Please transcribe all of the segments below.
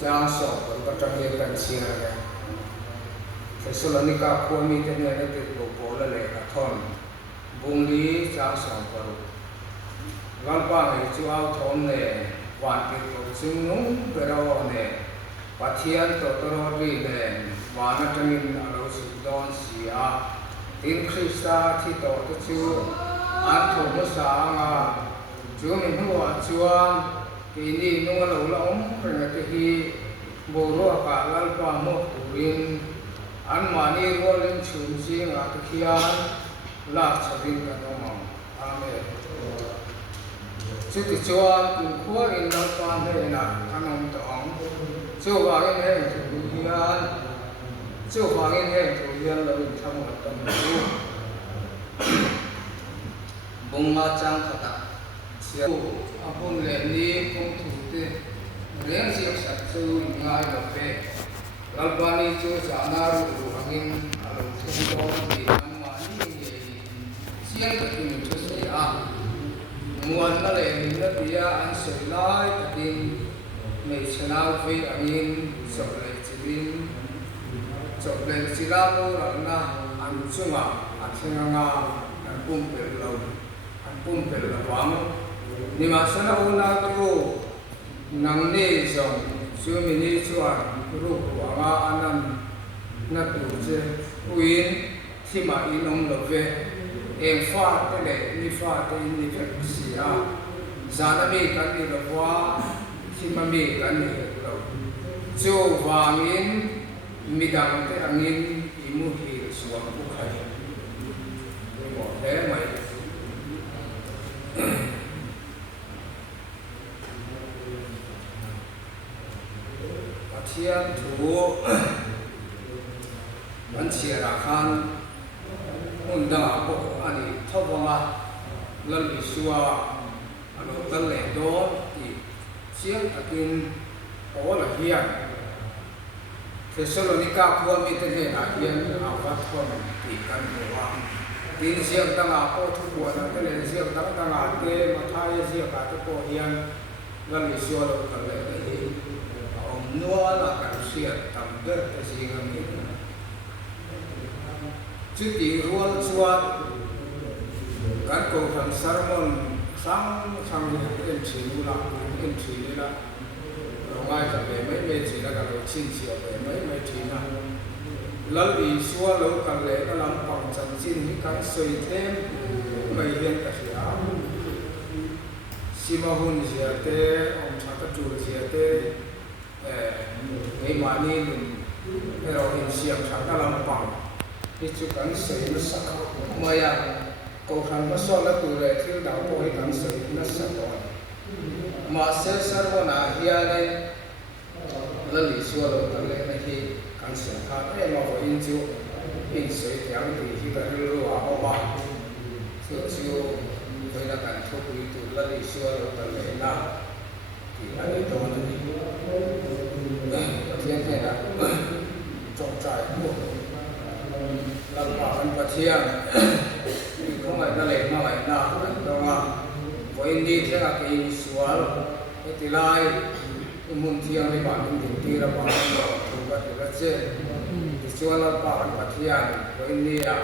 Jangan sok berkata kan siapa. Sesuatu ni kau mi tanya nanti boleh le kathon. Bungli jangan sok baru. Lampa ni cuau thon le, wanti tu singgung berau le, patian tu terori le, wana tengin alu sidon sia. Tin Krista ti tu tu antu musanga. Cuma huwa cuan ini nunggu lalu pernah tehi boro apa lalpa mo turin an mani rolin chunjing atkian la chabin kanong amen cuti cuan kuwa in lalpa he na kanong tong cuwa in he tulian cuwa in he tulian lalu tham tam tu bunga chang kata apun leni kong thute reng siak satsu ngai lope lalbani chu sanar ruangin alo thudo di anmani siang takin chu sia muan na le na pia an selai takin me chanau fe angin soble chilin soble chilamu rana an chunga athinga an pumpel lo an pumpel lawang ni masana una tu nang ne song sumi ni chuan ru wanga anam na tu je uin thima inom love em fa te le ni fa te ni fe sia zana mi kan ni lwa thima mi kan ni lo chu wangin midang te angin imu hi suang ku khai mo he mai Tiang tu manusia rakan undang aku ani thawanga lalu suwa anu terledo di siang akin olah hian Thessalonika kuam itu ni ahian awat kuam ikan doang di siang tengah aku tu kuam nanti siang tengah ke matai siang kata kuam lalu suwa lalu terledo Nuala kan siat tamber tesingan itu. Cuti rual suat kan kau kan sermon sang entry mula entry lah. Rongai sampai mai cina kalau cinci apa mai cina. Lalu suat lalu kan le dalam pangcang cin kan soitem mai hian kasih. Simahun siate om cakap jul siate. Ngay mani pero siap saka lampang itu kan sei masak maya kau kan masuk tu le til dah boleh kan sei masak masa sarwana hiane lalu suara terle nanti kan sei kata mau inju sei yang di kita dulu apa so kita kan tu itu lalu suara terle na ada itu nanti Tiang tiang trong trại làm bảo anh bát thiang không phải là lệ mà phải nào đâu mà với đi theo cái sual cái tỷ lai muốn thiang thì bạn mình tìm ra bảo anh bảo thu bát bát chết cái sual làm bảo anh bát thiang với đi à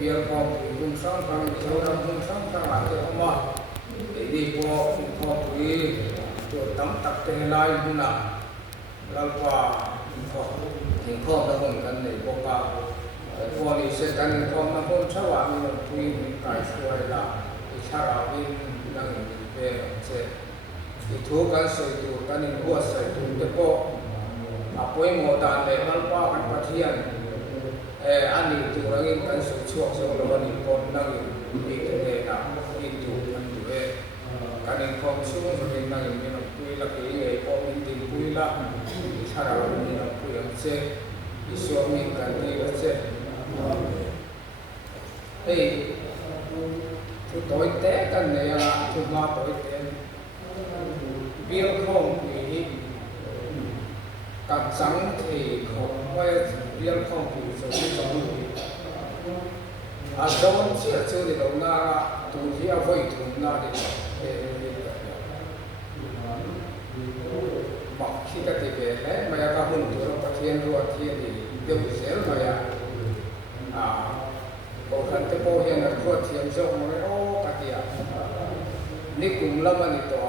biar kau pun sang orang pun sang ada apa ini kau pergi tu tempat terlai guna lalpa ingkong na hon kan nei boka poli se kan ingkong na hon chawa mi pui kai suai la ichara win nang pe che itu kan se tu kan in huwa se tu te po apoi mo dan le lalpa kan pathian ani tu rangin kan se chuak se lo ni pon nang ni te na itu kan tu kan ingkong su rin nang ni pui la ke ngai po min tin pui la Sarah ni aku yang se suami kami se, tu toy te kan ni tu ma toy te, biar kau ni kacang te kau biar kau ni sesuatu, ada orang cia cia di dalam tu dia voi tu na di หุ่นตัวประเทียนรัวเทียนดีเดี๋ยวเสียมาอย่างบอกกันที่โบเห็นรัวเทียนส่งมาเลยโอ้กะเทียนี่กลุ่มละมันนี่ตัว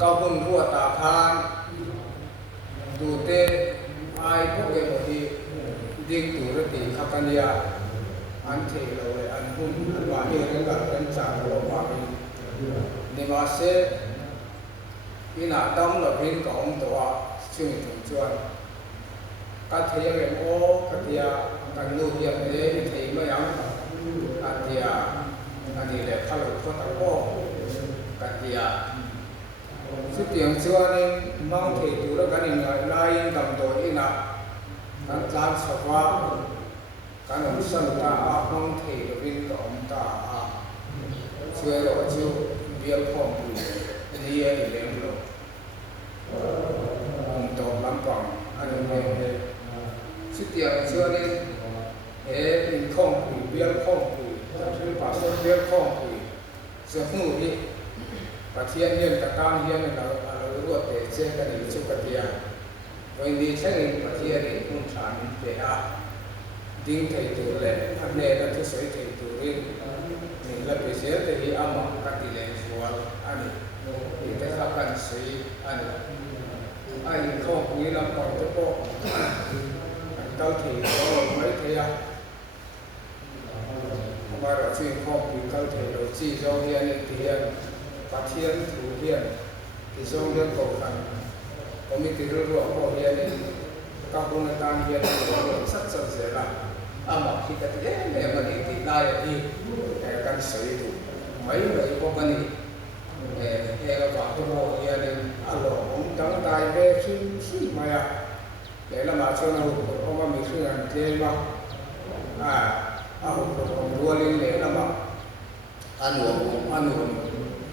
ก้าวหุ่นรัวตาพานดูเตไอพวกเกี่ยวกับดิ่งตัวรติขับกันยาอันเทเราเลยอันหุ่นอันว่าเรื่องการเป็นสารโลกว่านี่มาเสอีน่าตั้งเราเป็นของตัวช่วยถึงช่วยกัดเทียงโอ้กัดเทียกันลูกเทียงเลยทีไม่ยังกัดเทียอันนี้แหละข้าราชการตะโกกัดเทียสุดที่ช่วยนี่มั่งเทตัวแล้วกันยังไงไล่ดำตัวอีน่าการจานสภาพการอนุสันตามั่งเทเราเป็นของตาช่วยเราช่วยเบี้ยพ่อผู้เรียนเลี้ยงเราตัวลำปังอันนี้สุดที่ช่วยนี่เป็นข้องผู้เบี้ยข้องผู้จะช่วยป่าช่วยเบี้ยข้องผู้เสมุที่ประเทศเฮียนตะการเฮียนเรารู้ว่าแต่เช่นกันอยู่สุขเดียวันนี้ใช้ประเทศนี้คุณฐานเดียดิ้งไทยตัวเล็กอันนี้เราจะใช้ไทยตัวเล็กนี่เราไปเสียแต่ที่อามาคัดที่เลี้ยงสัวอันนี้ที่จะทำกันสีอันนี้ข้องผู้ลำปังตะโกเก้าทีเราไม่เทียมาเราช่วยข้องผู้เก้าทีเราจีโจเฮียนเทียนประเทศถูเฮียนที่ส่งเรื่องก่อกันผมมีที่รู้ว่าพ่อเฮียนกับคนต่างเฮียนสักเสียละอามาคิดกันเนี่ยมันติดได้ที่กันสวยถูไม่เลยพวกมันนี่เราบอกที่พ่อเฮียนอารมณ์ตั้งใจเรื่องสิ่งมาแต่ละมาช่วงนั้นเพราะว่ามีช่วงเที่ยงมาเอารัวเลี้ยงเลยละมาอันนู้น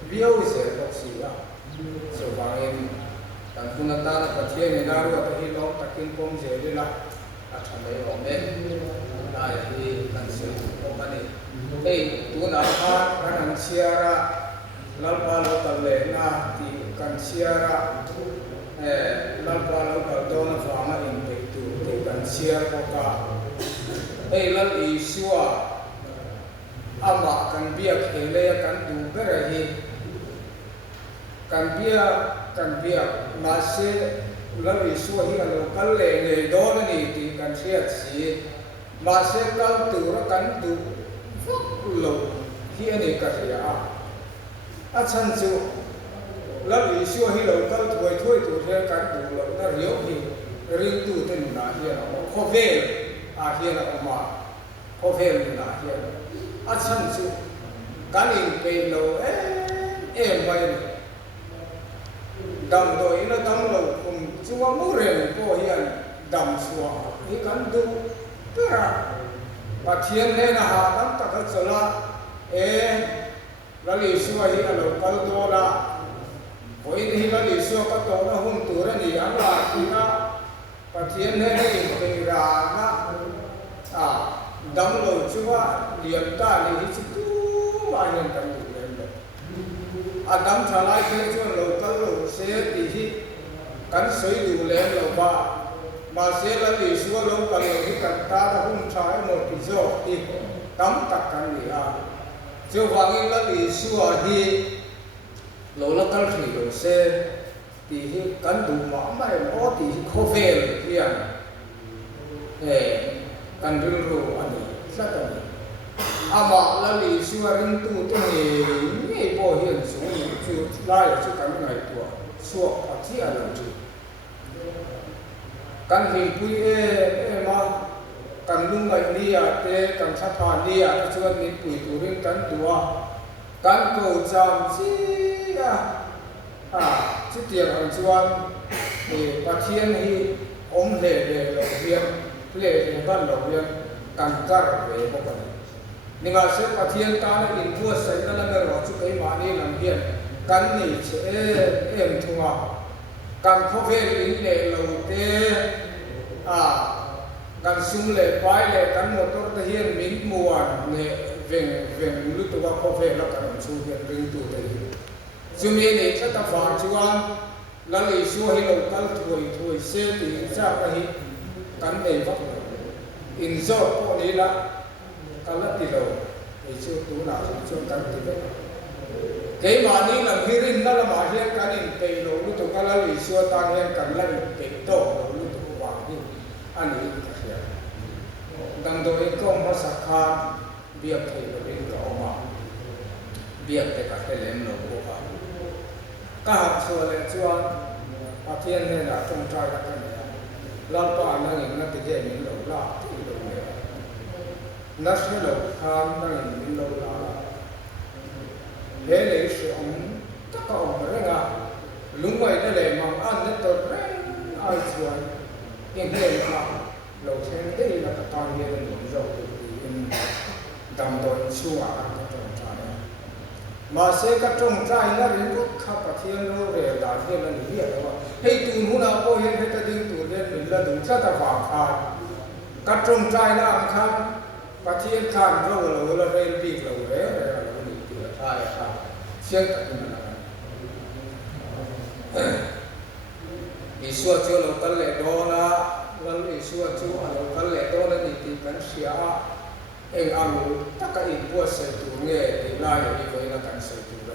เบี้ยวเสียตกเสียส่วนบางเองการคุณตาประเทศในดาวว่าที่เราตะกินพงเสียดีละอาจจะไม่ออกเนี่ยได้ที่กันเสียพวกมันนี่ตัวนักพากย์กันเชียระลับพาเราตะเลน่าที่กันเชียระลับพาเราตะโดนฟ้ามาอินเด็กตัวที่กันเชียร์พวกเราลับอิชัวอามากันเบียเคเลยกันดูเบรฮีกันเบียมาเสลับอิชัวที่เรากันเลยในโดนนี่ที่กันเชียร์สีมาเสกันตัวกันดูฟุกลงที่อันนี้กันเสียอาชันจูลับอิชัวที่เรากันถวยตัวเรียกันดูเรานั่นเรียวที่ริงตัวที่น่าเฮียเราโคเวลอาเฮียเราออกมาโคเวลน่าเฮียอาชันจูการอินเป็นเราไม่ดำโดยเราดำเราคงชัวมูเรนก็เฮียดำชัวที่กันดูเพื่อประเทศเนี่ยนะฮะตั้งแต่ก็จะละเราลิชัวที่เราก็โตละพออินที่เราลิชัวก็โตละหุ่นตัวนี่อันว่าที่นะประเทศเนี่ยนี่เป็นรานะดำเราชัวเลี้ยงตาเลยที่สุดว่าอย่างกันดูเลยดำชาลายที่ชัวเราก็เราเสียที่กันสวยดูเลยเราบ้ามาเสียแล้วที่ชัวเราก็เราที่กันตาหุ่นชายหมดที่โซ่ที่ดำตักกันนี่เจ้าฟังอีกแล้วที่ชัวที่เราละกันที่เราเสียที่กันดูมาไม่พอที่โคเฟลที่กันรู้อันนี้สักอันนี้อามาแล้วที่ชัวริงตัวตัวนี้พอเห็นสูงจุดไล่จุดกันไงตัวชัวปัจจัยเราจุดกันเห็นปุยมากันลุงไงนี่เตะกันสะพานนี่ชวนมีปุยตัวเรื่องกันตัวกันโกจำสิชุดเดียวกันชวนประเทศนี้อมเล่เราเรียนเล่บ้านเราเรียนกันการเวพวกนั้นนี่ว่าเสียประเทศตาในอินทัวใส่กันแล้วเราชุดไอ้มานี่ลำเรียนกันนี่เชื่อทุ่งกันเขาเวลินเล่เราเตะกันซุ่มเล่ไปเล่กันมอเตอร์ที่เห็นมิ้นมัวเนี่ยเวงรู้ตัวเขาเวแล้วกันสู้เห็นริงตัวเดียวซุ่มเย็นนี่ถ้าตาฝาชวน la li su hi lo kal thui se ti cha ka hi kan nei vak in zo ko ni la kala ti lo ei chu tu na chu kan ti ve ke ma ni la hirin na la ma hian kan in pe lo lu tu kala li su ta hian kan la pe to lo lu tu wa ni ani ka hian dang do in kom ma sa kha biak thei lo rin ka oma biak te ka te lem lo ko ka ka ha so le chuan a thian ne na trong trai ka ne la pa na ngin na te je min lo la ti lo ne na se lo khan na ngin min lo la le le se om ta ka om re nga lung mai na le mang an ne to re ai chuan in he la lo chen te la ta ta ye ni zo in dam do chu a ka trong trai ma se ka trong trai na rin ko kha pa thian lo re la thian na ni ya lo hei tu nu na ko he he ta ding tu le min la dung cha ta wa kha ka trong trai na ang kha pa thian khan ro lo la re bi lo re lo ni tu la trai kha xiang ta ni na Isua chu lo kal le do na lal isua chu lo kal le do na ni ti kan sia eng amu ta ka in po se tu nge ti la ni ko ina kan se tu ba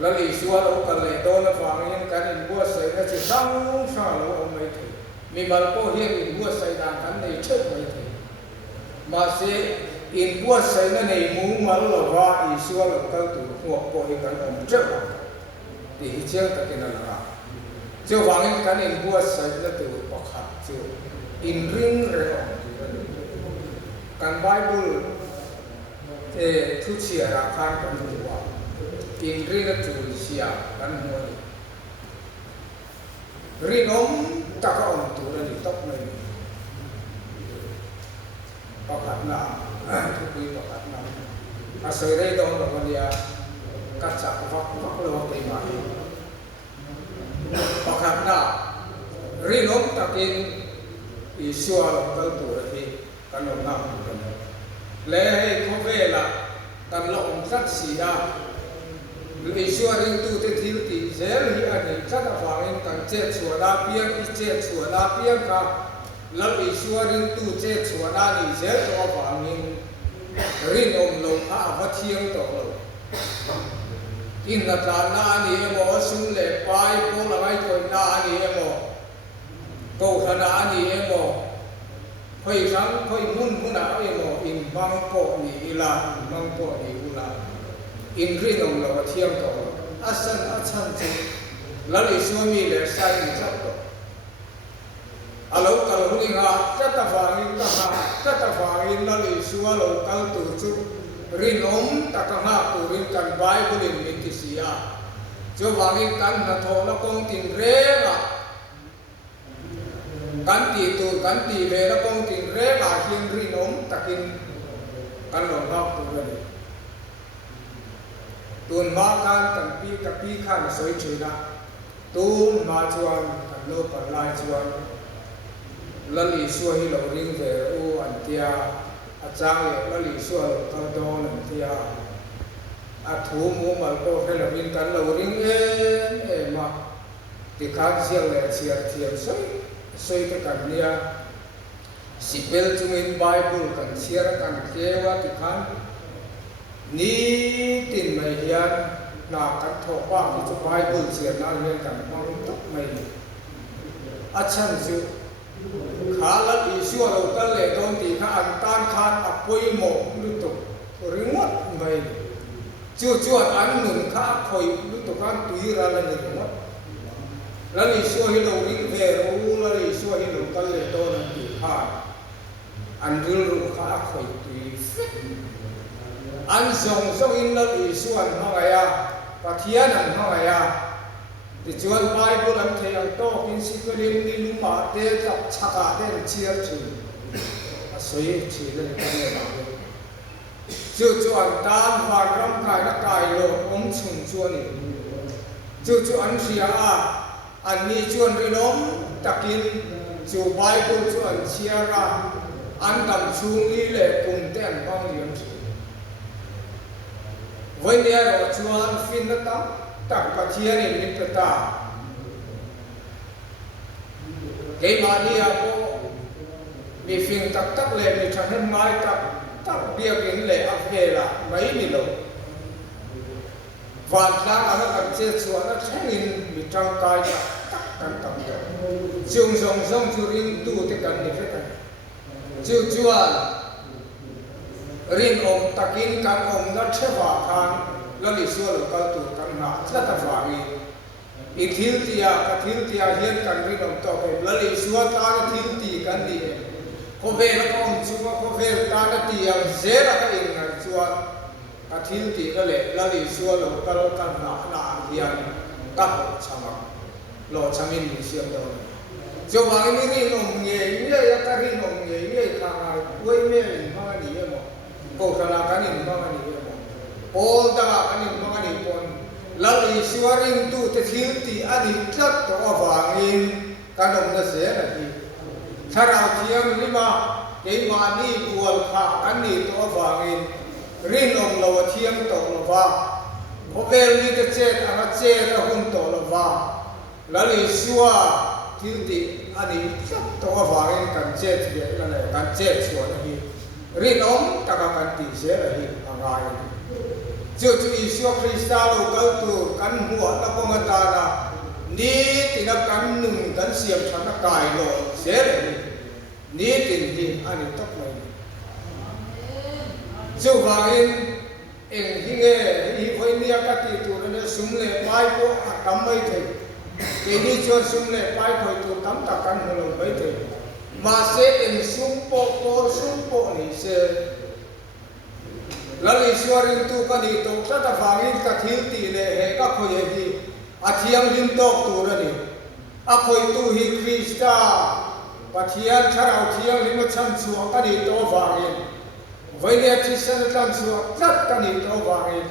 lal isua lo kal le do na fa ngen kan in po se na chi sang sa lo o mai thi mi mal po hi in po se na kan nei che mai thi ma se in po se na nei mu mal lo wa isua lo kal tu ho po hi kan om che ba ti hi chiang ta ken la chu wangin kan in po se na tu pa kha chu in ring re kan Bible thu chia ra khan kan wa in ring na tu sia kan mo ri nom ta ka on tu ni tok mai pa khat na thu pi pa khat na a sai re don lo dia ka cha vak lo te ma pa khat na ri nom ta kin Isua lo kal tu hi kan lo na le ko ve la kan lo om sat si da Isua ring tu te thil ti zel hi ani chat a wangin kan che chua da pian I che chua da pian ka lo Isua ring tu che chua da ni zel to wangin rin om lo a va thiang to lo in la ta na ni mo sun le pai ko la mai ko na ni mo ko thana ani emo khoi sang khoi mun na emo in bang po ni ila bang po ni ula in ri nong lo thiam to asan achan chi lali suami le sai ni chap to alo kal hu nga chata fa ni ta ha chata fa ni lali suwa lo kal tu chu ri nom ta ka ha tu rin kan bai bu ni min ti sia jo wangin kan na tho la kong tin re la kan ti tu kan ti le la kong tin re la hian ri nom takin kan lo hak tu ni tun ma kan pi khan soi china tun ma chuan kan lo par lai chuan lali suwa hi lo ring ve u an tia a chang le lali suwa lo ta do an tia a thu mu mal ko he lo win kan lo ring e ma ti khan siang le chiar thiam soi ta kan nia sipel chungin Bible kan share kan kewa ti khan ni tin mai hian na kan tho pa ki chu Bible share na hian kan mang tok mai achan ju khala Isua lo kal le don ti kha an tan khan apoi mo lu to ringot mai chu an nun kha khoi lu to kan tui ra la ni ringot lali Isua hi lo ring ve ro lali Isua hi lo kal le don ti kha an ril ru kha khoi tui an song in lali Isua ma ga ya pathian an ma ga ya ti chuan Bible an the ang to kin sikolin ni luma te kap chaka te chiar chu a soi chi le kan le ma chu an tan wa ram kai na kai lo om chung chuan ni chu an sia a an ni chuan ri nom takin chu Bible chuan chia ra an dam chung ni le kum te an bang liam chu voi ne ro chuan fin na ta ตักปะเทียนี่มิตรตาเกมาเนียโกมีฟิงตักเลยมีฉันให้ไม้ตักเบียกินเลยอัฟเฮล่ะไม่มีหรอกวานล้างอะไรกันเจ็ดส่วนแล้วใช้เงินมีจังกายตักกันตักเดียวจึงส่งจุรินตู้ที่กันนี่เพื่อนจู่จวนรินองตะกินกันองนัดเชฟาทางแล้วลิส่วนเราตัวกันหนาจะตะฟารีอีกทิลตียกับทิลตียเฮียนกันรินองต่อไปแล้วลิส่วนตาทิลตีกันดีพอเวลาก็องชัวพอเวลตาตียเซระก็อินกันชัวกับทิลตีก็เลยแล้วลิส่วนเรากันหนาเฮียนกับชามักโลชามินเสียงโดนจงวางนี่รินองเงี้ยยังการรินองเงี้ยข้างไว้เมื่อมาหนีหมดก็ขณะกันนี่มาหนีหมดโอ้ตากันนี่มาหนีปนแล้วลิสวารินตู้จะทิลตีอันนี้จัดตัววางอินกันองนั่นเสียนะทีถ้าเราเที่ยงนี่มาเกี่ยมานี่บัวขาอันนี้ตัววางอินรินองเราเที่ยงตัวเราว่าพอเวลนี้จะเจ็ดอันเจ็ดหุ่นตัวเราว่าแล้วลิสวาทิลตีอันนี้จัดตัววางอินกันเจ็ดเดียวนั่นแหละกันเจ็ดส่วนนี้รินองตะกันตีเสียเลยอะไรจู่อิสวาคริสต์เราเกิดตัวกันหัวตะกงตานะนี่ตินักกันหนึ่งกันเสียมฉันกายโลเสียเลยนี่ตินที่อันนี้ตกเลยจู่วางอินเองที่เงี้ยอีพอยเนี่ยก็ตีตัวนั้นสุ่มเล่ไปก็ทำไม่ถึงเดี๋ยวนี้ชวนสุ่มเล่ไปคอยตัวทำตะกันหัวลงไม่ถึงมาเสียเองสุ่มโปนี่เสียแล้วลิสวารินตูก็ดีตกถ้าจะฟังอินกับทิลตีเลยเฮก็คอยดีอาเทียมลินตกตัวนี่อาคอยตูฮิคริสตาปะเทียนชาเราเทียมลิมชันชัวก็ดีตัวฟังอินไว้เรียกที่สันชันชัวจัดก็ดีตัวฟังอิน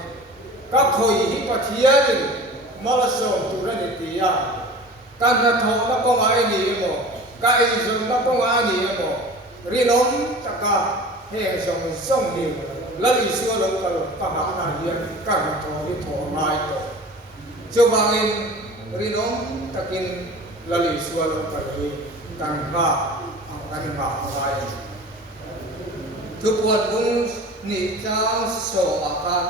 ก็คอยฮิปะเทียนมาลส่งตัวนี่ตียาการนัดทองนับกงไอ้นี่บ่ก็ไอ้ส่งนับกงไอ้นี่บ่รินอมตะกาเฮส่งดีแล้วลิสวาเราก็ปังหาเฮียนการนัดทองที่ทองไม้ตัวเจ้าบางอินรินอมตะกินแล้วลิสวาเราก็เลยกันหาอะไรทุกวันมุ่งนิจาโสอาการ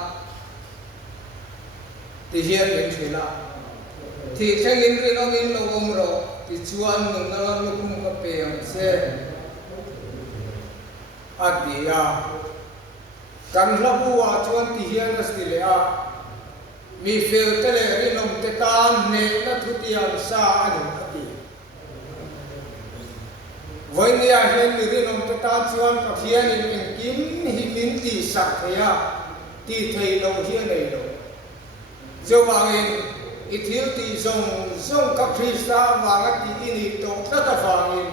ที่เฮียนเป็นเวลาที่เช่นรินอมินเราอมเราที่ชวนหนุ่มนั่งลุกมุ่งกับเปียงเสียอาดียากันรับว่าชวนที่เฮียนสติเลยมีเฟลเตเลรินอมเตตานเนนัทุติยาสาอันนี้วันนี้เห็นรินอมเตตานชวนกับเฮียนเองกินหิมินตีสักเฮียที่ไทยเราเฮียนเลยเราเจ้าว่าเองอิทิลตีส่งกับคริสต์วางที่อินิโตถ้าจะฟังเอง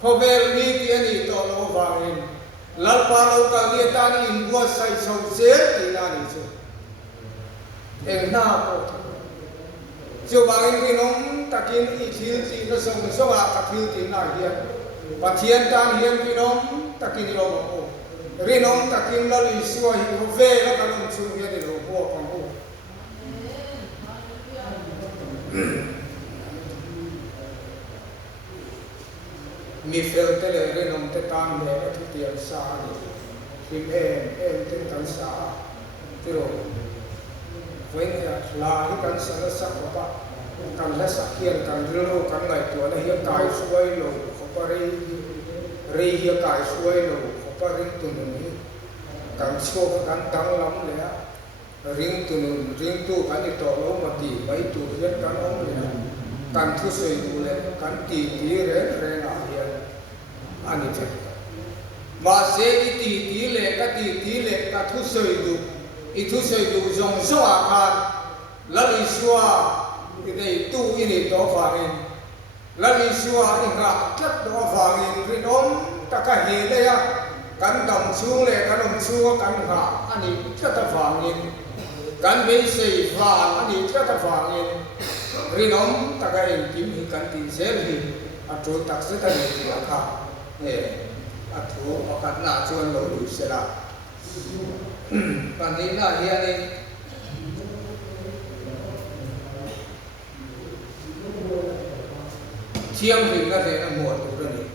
พอเวลมีที่อินิโตเราฟังเองลัลปาเราก็เรียนตานี่อินบัวใส่ส่งเสียที่นั่นนี่สิเองน่าโกรธเจ้าบางทีน้องตะกินอิทิลตีก็ส่งอาตะกินตีน่าเฮียนปะเทียนตามเฮียนพี่น้องตะกินเราโอ้รีน้องตะกินเราลิสวาฮิโคเวแล้วก็ลงชูเฮียนเราโอ้ของโอ้มีเฟลเตเลเรนอมเตตานเนทุติยสานีทิมเอ็มติกันสาที่เราเว้นลาที่กันสังสักปะกันและสักเขียนกันเรื่องกันไหลตัวในเฮียกายช่วยลงเขาปรีเฮียกายช่วยลงเขาปริตุนนี้กันโชว์กันตั้งลำเลยริงตุกันที่ต่อลงมาตีไปตัวเฮียกันอ้อมเลยกันทุสวยดูเลยกันตีเร่อะไรอันนี้เจ็บมาเสียตีเลยก็ตีเลยก็ทุสวยดูอีทุสวยดูจงสว่างกันแล้วลิสวาอีนี่ตู้อีนี่ตัวฟังอินแล้วลิสวาอีกอ่ะจัดตัวฟังอินรินอมตะกะเฮเลยอ่ะกันดำชูเลยกันดำชูกันหาอันนี้จัดตัวฟังอินกันไม่ใช่ฟังอันนี้จัดตัวฟังอินรินอมตะกะเองกิมหิกันตีเซลหิอัตุตักเสตันหิอาคาเนี่ยอัตุอาคัดหน้าชวนเราดูเสละปันนี้หน้าเฮียนี่ ทียงริมนั่นเองหมวดตัวนี้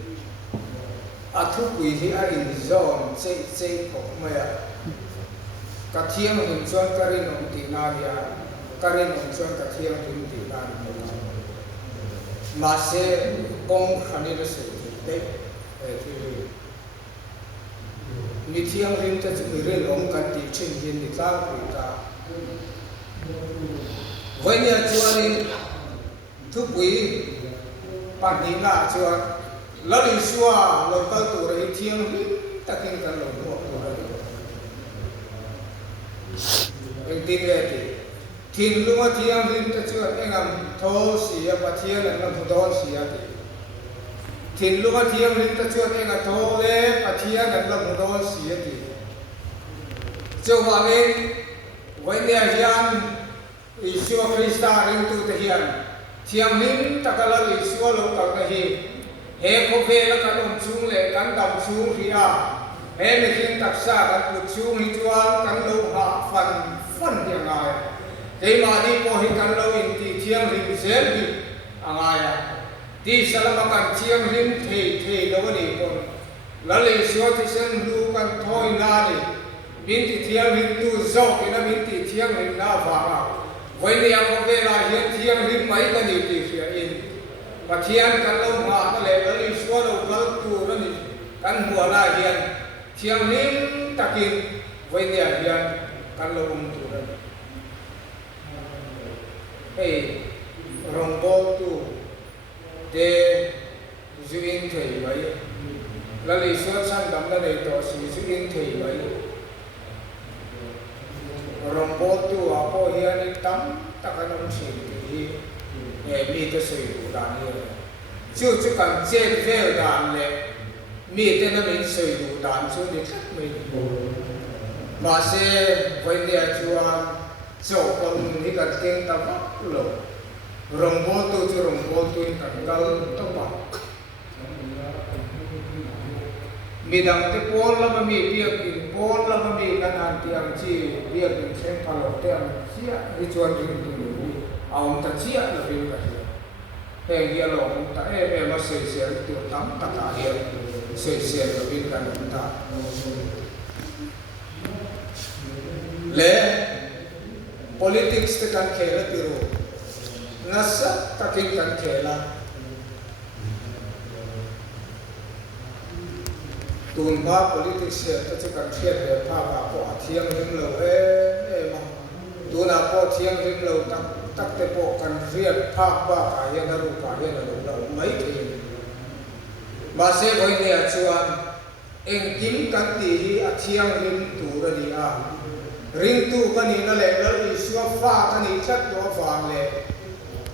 ทุกวิธีอินซอนเซของเมียกระเทียมริมส่วนกระรินองตีนาเดียกระรินองส่วนกระเทียมริมตีนาเดียมาเซกงขันนี่ละเสด็จมีเทียงริมจะมีเรื่ององกันตีเช่นยินดีตั้งปริตาวันนี้ชวนทุกวิปัจจุบันชวนแล้วลิชัวเราตั้งตัวเรื่องเทียงริมตะกินกันหลงหัวตัวเรื่องเป็นที่เรื่องทิ้งลุงเทียงริมจะชวนเองอ่ะโทเสียปัจเจียนแล้วมันโดนเสียทีทิ้งลุงเทียงริมจะชวนเองอ่ะโทเล่ปัจเจียนแล้วมันโดนเสียทีเจ้าว่าเองวันนี้ยันอิสุวคริสต์เรื่องตัวเทียนเทียงริมตะกะละอิสุวโลกังกะฮีเฮโคเฟละกันองชุงเลกันดำชุงเฮียเฮไม่ทิ้งตักษากันปุชุงฮิจวนกันโลหะฟันยังไงเดี๋ยวมาดีพอให้กันเราอินที่เทียงริมเสียดีอะไรที่สลับกันเทียงริมเทแล้ววันนี้คนแล้วเลยชัวร์ที่เส้นดูกันทอยนาดีบินที่เทียงริมดูโซ่กินบินที่เทียงริมน่าฟังวันนี้พอเวลาเห็นเทียงริมไม่กันอยู่ที่เสียอินปะเทียนกันลงมาก็เลยเลยชัวร์เราเกิดตัวนั่นนี่กันหัวหน้าเห็นเทียงริมตะกินวันนี้เห็นกันลงตัวนั่นเฮ้รองโบตูเดจูอินเทย์ไว้แล้วลิชัวร์ฉันดำนั่นเองตัวสีจูอินเทย์ไว้รองโบตูอาโปเฮียนี่ตั้มตะกันองสีที่มีแต่สวยดูดานเลยจู่ๆกันเจ็บเวลดานเลยมีแต่นั่นเป็นสวยดูดานช่วยได้ทักไม่มาเสียวันนี้ชัวโจคนนี้กันเก่งตะวักโลรองโบตูจู่รองโบตูนกันกัลตะวักมีดังที่โพลแล้วมันมีเพียงกินโพลแล้วมันมีกันอันที่อังจีเพียงกินเส้นพาลเตียงเสียที่ชวนกินตัวนี้เอาแต่เสียแล้วเป็นกันเฮ้ยเดี๋ยวเราแต่มาเสียตัวตั้มตะการเหี้ยเสียแล้วเป็นกันตาเล่ politics ที่กันเขลติโรนัสตะกินกันเขลตูนบ้า politics ที่จะกันเทียบเรื่องภาพอาโปเทียงริมเรามาตูนอาโปเทียงริมเราตักเตโปกันเรียนภาพบ้าขายนารูปายนารูเราไม่ทีมาเสพเนี่ยชวนเองกินกันตีเทียงริมตูระดีอาริงตูกันนี่นั่นแหละแล้วอิสุวฟ้ากันนี่ชัดตัวฟังเลย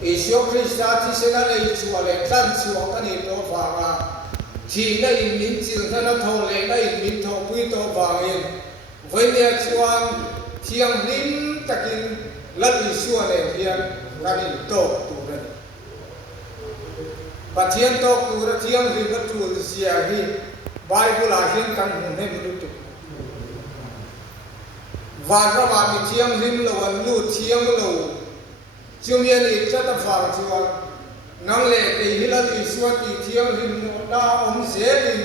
อิสุวคริสต์ที่เสนาเลยชัวเลยท่านชัวกันนี่ตัวฟังที่นั่นมินจิงท่านทองเลยนั่นมินทองปุยตัวฟังเองวันนี้ชวนเทียงริมตะกินแล้วอิสุวเลยเทียงกันนี่โตตูระปัจเจียนโตตูระเทียงริมตูเสียที่ไบเบิลอาเฮียนกันหุ่นให้มนุษย์วาระบามีเทียงริมละวันลูเทียงละจุมีนี่จะต้องฟังชัวนั่งเล่ที่ฮิลลิสวดที่เทียงริมดาอมเสรี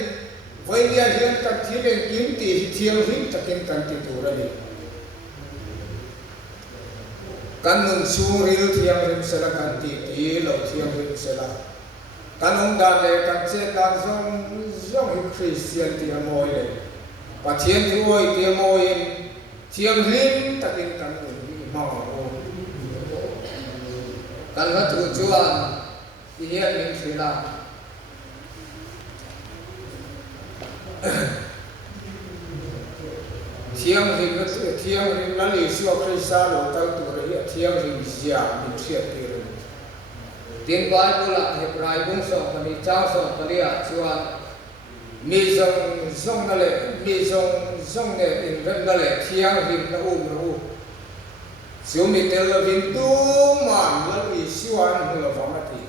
วันนี้เห็นกันที่เรื่องกินที่เทียงริมจะกินกันที่ตัวนี้กันนุ่งสูงริลเทียงริมเสละกันที่เราเทียงริมเสละกันองดาเลกันเจตันส่งคริสเตียนที่มวยเลยปัจเจียนที่ว่าที่มวยเทียงริมตะกินกันมากันวัตถุจวนที่เฮียนศิลาเทียงริมนั่นลิชัวคริสต์เราตั้งตัวเรียเทียงริมเสียมิเชียตีรุดินไบเบิลเฮบรายบุ้งส่งกันนี่เจ้าส่งกันนี่ชวนมีส่งนั่นแหละมีส่งเนี่ยอินเวนนั่นแหละเทียงริมนะอุ้มสิวมีเตลวินตูมันแล้วอิสุวรรณเราฟังมาที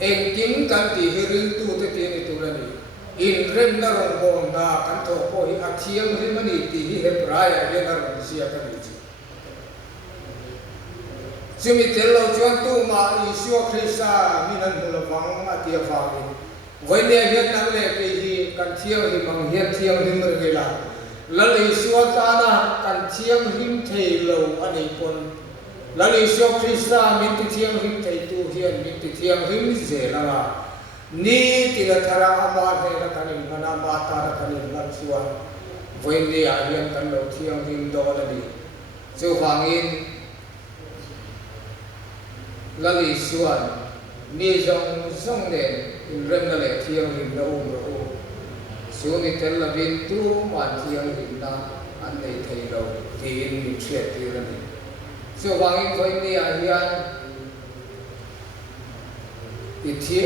เองกินกันที่ริมตูที่นี่ตัวนี้อินเรนนารองบอนดากันโตโพหิอาเทียงริมนี่ที่เฮบรายเรียนนารองเสียกันนี่ช Jumi tello chuan tu ma Isua Krista minan hulavang atia fami voi ne hian nang le ke hi kan thiang hi mang hian thiang him regela lal Isua ta na kan thiang him thei lo ani pon lal Isua Krista min ti thiang him thei tu hian min ti thiang him ze la ni ti la thara ama he la kanin mana ma ta la kanin lan suan voi ne a hian kan lo thiang him do la ni chu hangin lali suan ni zong ne in rem na le thiang him na ro su ni tel la bin tu ma thiang him na an nei thei lo ti in mi thriat ti la ni chu hangin voi ne a hian i thi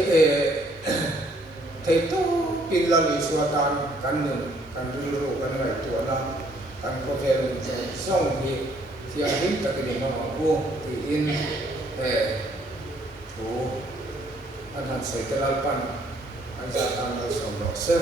thei to pin lali suatan kan nun kan ru kan ngai tu na kan ko vel song hi thiang him ta ke ni ma ko ti in tu anan sai telalpan an sa tan lo som lo se